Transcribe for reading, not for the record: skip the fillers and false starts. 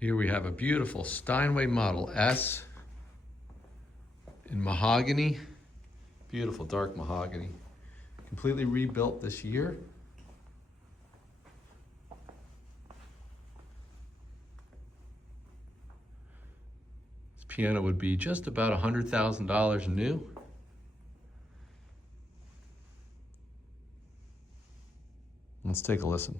Here we have a beautiful Steinway Model S in mahogany. Beautiful dark mahogany. Completely rebuilt this year. This piano would be just about $100,000 new. Let's take a listen.